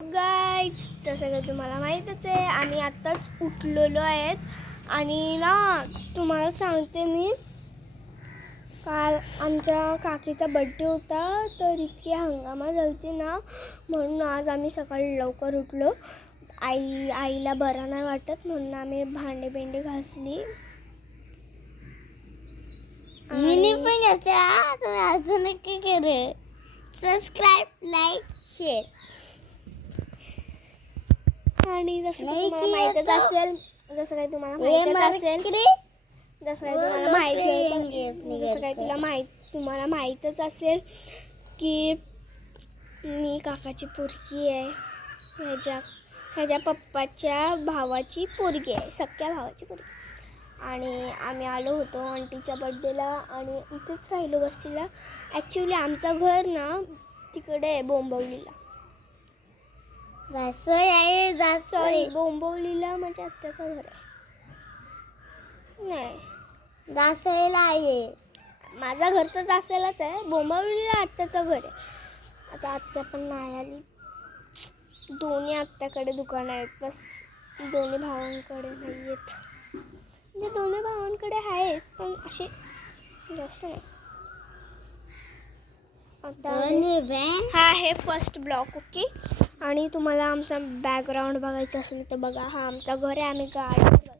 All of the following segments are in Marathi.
गाईज जसं की तुम्हाला माहीतच आहे आम्ही आत्ताच उठलेलो आहेत आणि ना तुम्हाला सांगते मी काल आमच्या काकीचा बड्डे होता तर इतकी हंगामा झालती ना म्हणून आज आम्ही सकाळी लवकर उठलो. आईला बरा नाही वाटत म्हणून आम्ही भांडे घासली. मिनी पण घ्यायचा तुम्ही अजून नक्की करे सबस्क्राईब लाईक शेअर. आणि जसं काही तुम्हाला माहीतच असेल की मी काकाची पोरगी आहे. ह्याच्या पप्पाच्या भावाची पोरगी आहे, सख्या भावाची पोरगी. आणि आम्ही आलो होतो आंटीच्या बड्डेला आणि इथेच राहिलो वस्तीला. ॲक्च्युली आमचं घर ना तिकडे आहे बोंबवलीला. बोंबवलीला माझ्या आत्याचं घर आहे. नाही दासईला आहे. माझं घर तर जासेलच आहे, बोंबवलीला आत्याचं घर आहे. आता आत्या पण नाही आली. दोन्ही आत्याकडे दुकानं आहेत, बस दोन्ही भावांकडे नाही आहेत. म्हणजे दोन्ही भावांकडे आहेत पण असे जास्त नाही. हा आहे फर्स्ट ब्लॉक. ओके. आणि तुम्हाला आमचा बॅकग्राऊंड बघायचं असेल तर बघा, हा आमचा घर आहे. आम्ही गाडीवर बसलोय.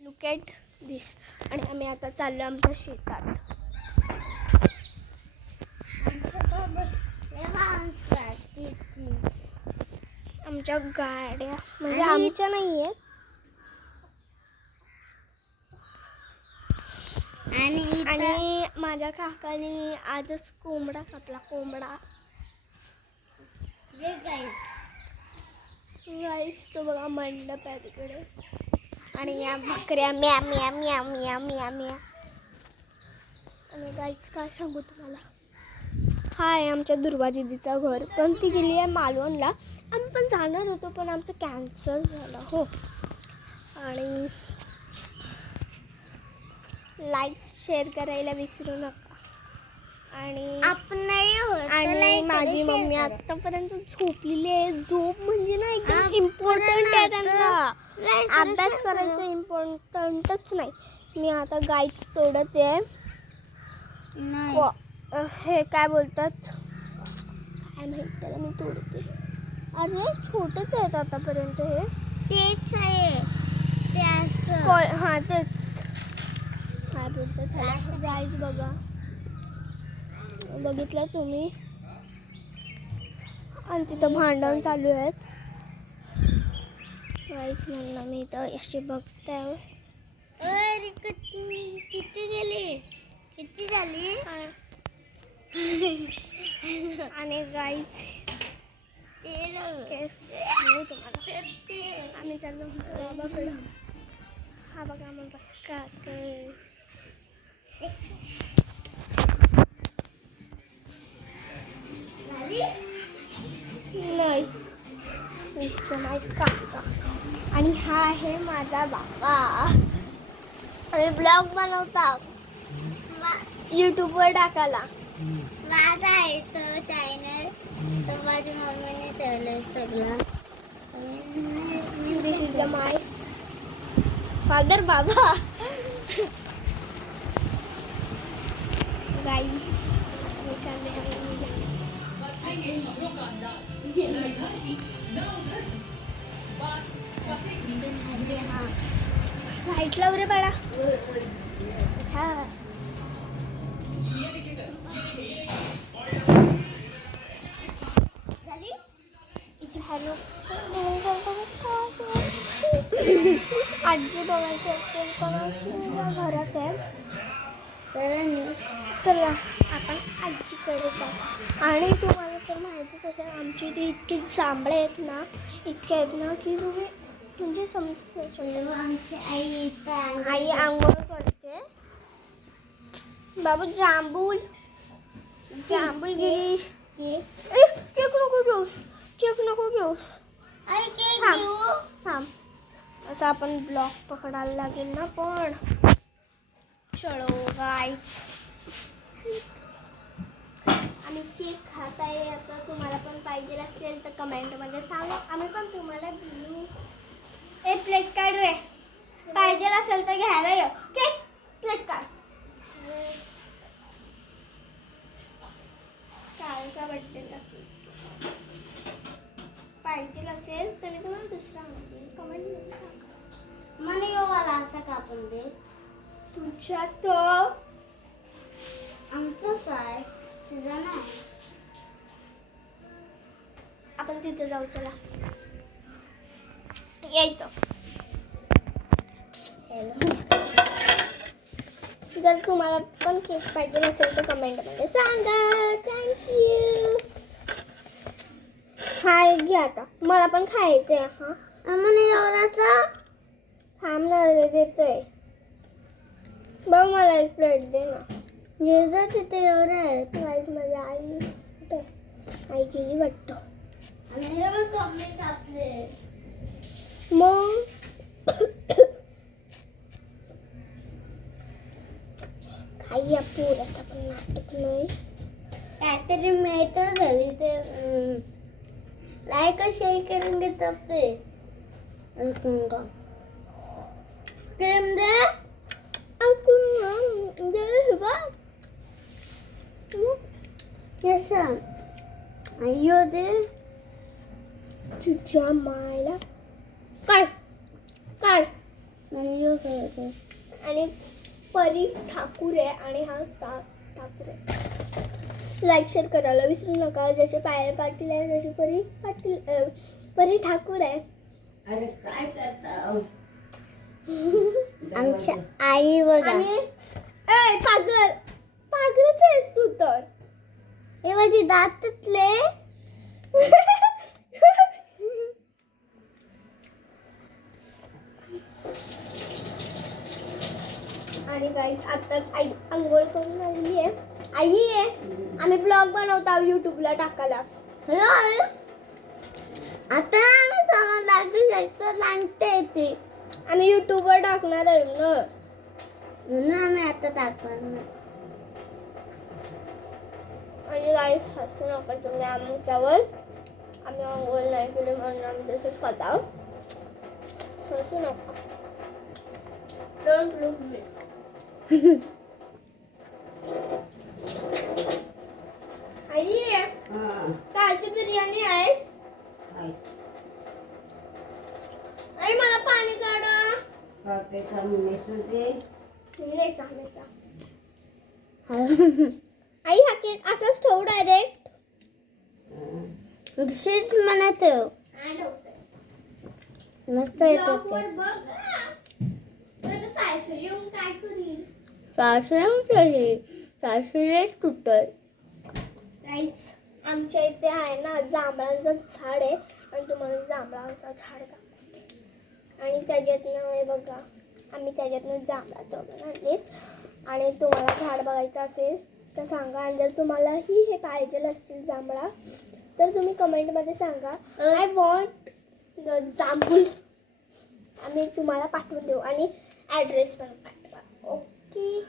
लुक ॲट दिस. आणि आम्ही आता चाललो आमच्या शेतात. आमच्या गाड्या म्हणजे आमच्या नाही आहेत. आणि माझ्या काकाने आजच कोंबडा कापला. कोंबडा गाईस तो बघा मंडप आहे तिकडे. आणि या बकऱ्या म्या म्या म्या म्या म्या म्या. आणि गाईस काय सांगू तुम्हाला, हा आहे आमच्या दुर्वा दिदीचं घर, पण ती गेली आहे मालवणला. आम्ही पण जाणार होतो पण आमचं कॅन्सल झालं. हो. आणि लाईक शेअर करायला विसरू नका. आणि माझी मम्मी आतापर्यंत झोपलेली आहे. झोप म्हणजे ना एकदम इम्पॉर्टंट आहे त्यांना. अभ्यास करायचं इम्पॉर्टंटच नाही. मी आता गाईच तोडत आहे. हे काय बोलतात काय माहित त्याला, मी तोडते. अरे छोटेच आहेत आतापर्यंत. हे तेच आहे ते असं. हां तेच काय बोलतात गाईज बघा, बघितलं तुम्ही. आणि तिथं भांडण चालू आहेत गाईज म्हणून मी इथं अशी बघताय. किती गेली किती झाली. आणि गाईज तुम्हाला आम्ही चाललो बाबाकडं. हा बघा माझा काका. नाही नुसतं नाही काका. आणि हा आहे माझा बाबा. आम्ही ब्लॉग बनवता यूट्यूबवर टाकायला. माझा आहे तो चॅनल, तर माझ्या मम्मीने ठेवलंय सगळं. दिस इज माय फादर बाबा. गाईस लाईट लाव रे बाळा. अच्छा हॅलो. आजी बघायची असेल तर घरात आहे. चला आपण आजीकडे जाऊ. आणि तुम्हाला तर माहितीच असेल आमची इथे इतके जांभळे आहेत ना, इतके आहेत ना की तुम्ही म्हणजे समजू. आमची आई आंघोळ करते. बाबू जांभूळ गिरीश. केक नको घेऊस. थांब. असं आपण ब्लॉक पकडायला लागेल ना. पण चलो गाईज आम्ही केक खात आहे. आता तुम्हाला पण पाहिजे असेल तर कमेंटमध्ये सांगा, आम्ही पण तुम्हाला देऊ. प्लेट काढ रे, पाहिजे असेल तर घ्यायला ये. केक प्लेट काढ. कालचा बड्डेचा केक पाहिजे असेल तर मी तुम्हाला दुसरा आणते. कमेंटमध्ये सांगा. मला यो वाला असा कापून दे. तुझ्या तो आमचाच आहे, तुझा नाही. आपण तिथे जाऊ, चला यायचं. जर तुम्हाला पण केक पाहिजे असेल तर कमेंटमध्ये सांगा. थँक्यू. हाय घ्या आता, मला पण खायचं आहे. हां मला एवढाचा थांब ना रे, देतोय बघ. मला एक प्लेट दे ना. युजर तिथे एवढं आहे. गाईज माझी आई कुठे? आई गेली वाटतं. आणि हे पण चॉकलेट आपले. मग काही या पोराचा पण नाटक नाही. काहीतरी मिळतं झाली ते लाईक शेअर करून घेतात ते. क्रीम दे. Yes, अय्यो दे. तुझ्या मायला काढ काढ. आणि यो करायचं. आणि परी ठाकूर आहे आणि हा सा ठाकूर आहे. लाईक शेअर करायला विसरू नका. ज्याचे पायल पाटील आहे त्याची परी पाटील परी ठाकूर आहे. अरे काय करता आमच्या आई बघा. आणि पागल पागलच आहेस तू तर. हे माझे दात तुटले. आणि गाईज आत्ताच आई आंघोळ करून आलेली आहे. आई आहे, आम्ही ब्लॉग बनवतो यूट्यूबला टाकायला. आता आम्ही समज लागू शकतो लागते ते. आम्ही यूट्यूबवर टाकणार आहे ना, म्हणून आम्ही आता दाखवणार. आणि गाईज हसू नका तुम्ही आमच्यावर. आम्ही आंघोळ नाही केली म्हणून आम्ही तसंच खाता. हसू नका. Don't look bit. आई कालची बिर्याणी आहे. आई मला पाणी काढा. NASA NASA. आई हा केक असाच ठेवू डायरेक्ट. दुसरीच म्हणत मस्त येतो ते. काय करील सासरेच कुठं. राईस आमच्या इथे आहे ना जांभळांचं झाड आहे आणि तुम्हाला जांभळांचा झाड दाखवते. आणि त्याच्यातनं हे बघा, आम्ही त्याच्यातनं जांभळा तोडून आणलेत. आणि तुम्हाला झाड बघायचं असेल तर सांगा. आणि जर तुम्हालाही हे पाहिजे असतील जांभळा तर तुम्ही कमेंटमध्ये सांगा. आय वॉन्ट द जांभूळ. आम्ही तुम्हाला पाठवून देऊ आणि ॲड्रेस पण पाठवा. ओके.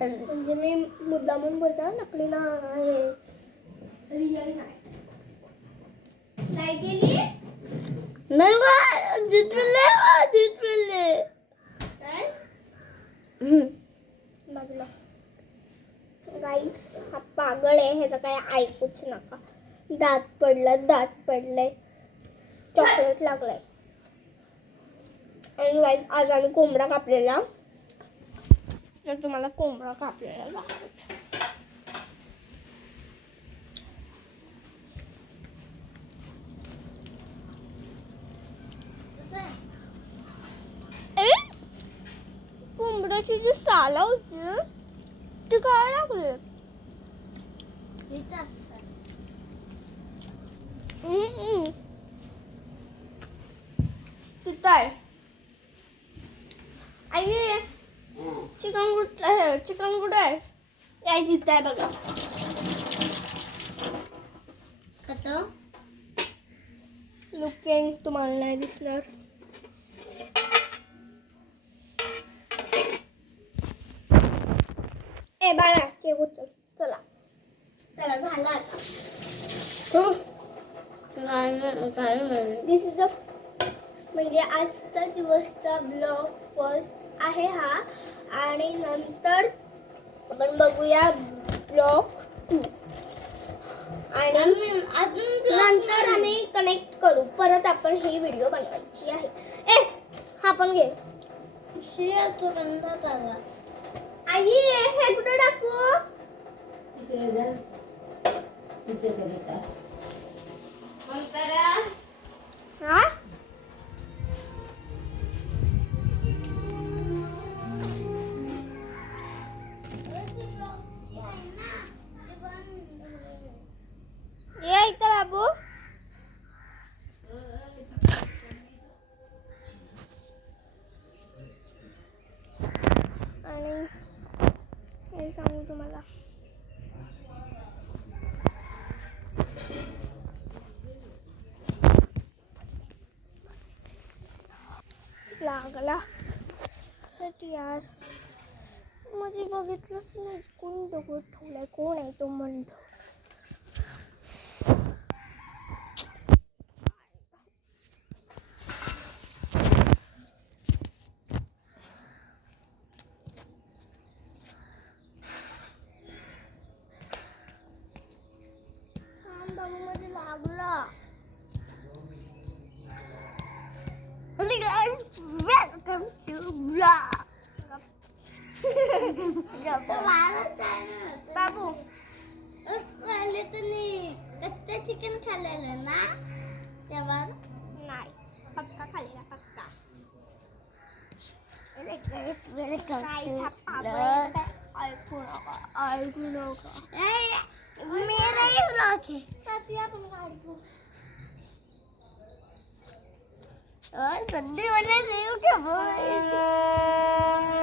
म्हणजे मी मुद्दामून बोलता, नकली ना, हे रिअल नाही. लाईट गेली नाही जितले काय बाजूला. गाईस हा पागल आहे, ह्याचं काय ऐकूच नका. दात पडलंय, चॉकलेट लागलंय. आणि गाईस आज आम्ही कोंबडा कापलेला, तर तुम्हाला कोंबडा कापलेला दाखवते. कोंबड्याची जी साला होती ना ती काय लागली. तिथं आहे. आई चिकन कुठं आहे? याय तिथं आहे बघा. लुकिंग तुम्हाला नाही दिसणार. बाळा केक उचल चला. दिस इज अ म्हणजे आजचा दिवसचा ब्लॉग फर्स्ट आहे हा. आणि नंतर आपण बघूया ब्लॉग 2 आणि नंतर आम्ही कनेक्ट करू. परत आपण ही व्हिडिओ बनवायची आहे. हा पण घे. आई हे कुठे टाकू? तिकडे जा. तिच्याकडे टाक. फोन करा. हा ये इथं बाबू. आणि हे सांगू तुम्हाला लागला यार. म्हणजे बघितलंच नाही. कोण दगड ठेवलाय? कोण आहे तो म्हणतो? मध्ये लागला. Welcome to blog. बाबू पहिले तुम्ही कच्चा चिकन खाल्लेलं ना तेव्हा नाही. पक्का खाल्लेला पक्का. ऐकू नका. मेरा ही ब्लॉग है आपण काढू. और सब्जी बना रही हूँ क्या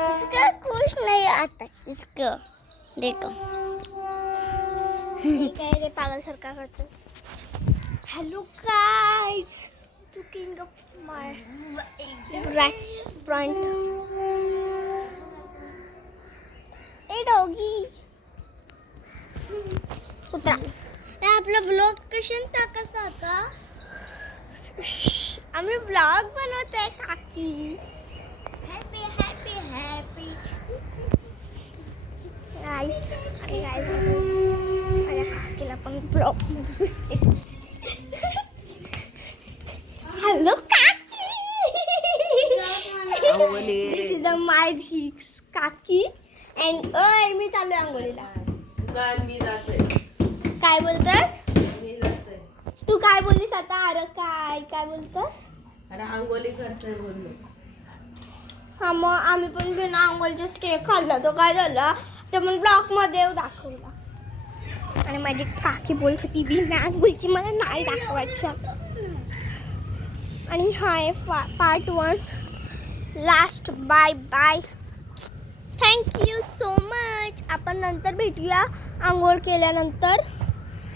इसका कुछ नहीं आता इसको देखो काय रे पागलसारखा करतोस. Hello guys, talking of my front. ए डॉगी कुत्रा. आपला ब्लॉग कशाने टाकायचा होता? आम्ही ब्लॉग बनवतोय काकी. हॅपी हॅपी हॅपी गाईज आणि गाईज माझ्या काकीला पण ब्लॉग मध्ये हॅलो काकी. दिस इज अ माय काकी अँड ओय मी चालू आहे आंघोळीला. मी जातोय. काय बोलतस? मी जातोय. तू काय बोललीस आता? अरे काय बोलतस? अरे अंघोळी करतोय बोललो. हा मग आम्ही पण बिना आंघोळीचाच केक खाल्ला. तो काय झाला ते पण ब्लॉग मध्ये दाखवला. आणि माझी काकी बोलत होती बिना आंघोळीची मला नाही दाखवायचं. आणि हा आहे part 1 last. Bye bye. Thank you so much. आपण नंतर भेटूया आंघोळ केल्यानंतर.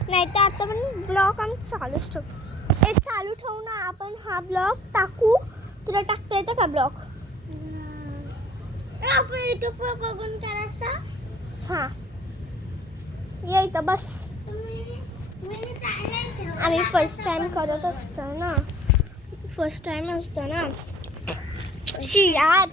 नाही तर आता पण ब्लॉग आम्ही चालूच ठेवू. एक चालू ठेवू ना आपण. हा ब्लॉग टाकू. तुला टाकता येतं का ब्लॉग? आपण युट्यूबवर बघून करायचा. हां ये इथं बस. आम्ही फर्स्ट टाइम करत असतो ना. फर्स्ट टाइम असतो ना. शियार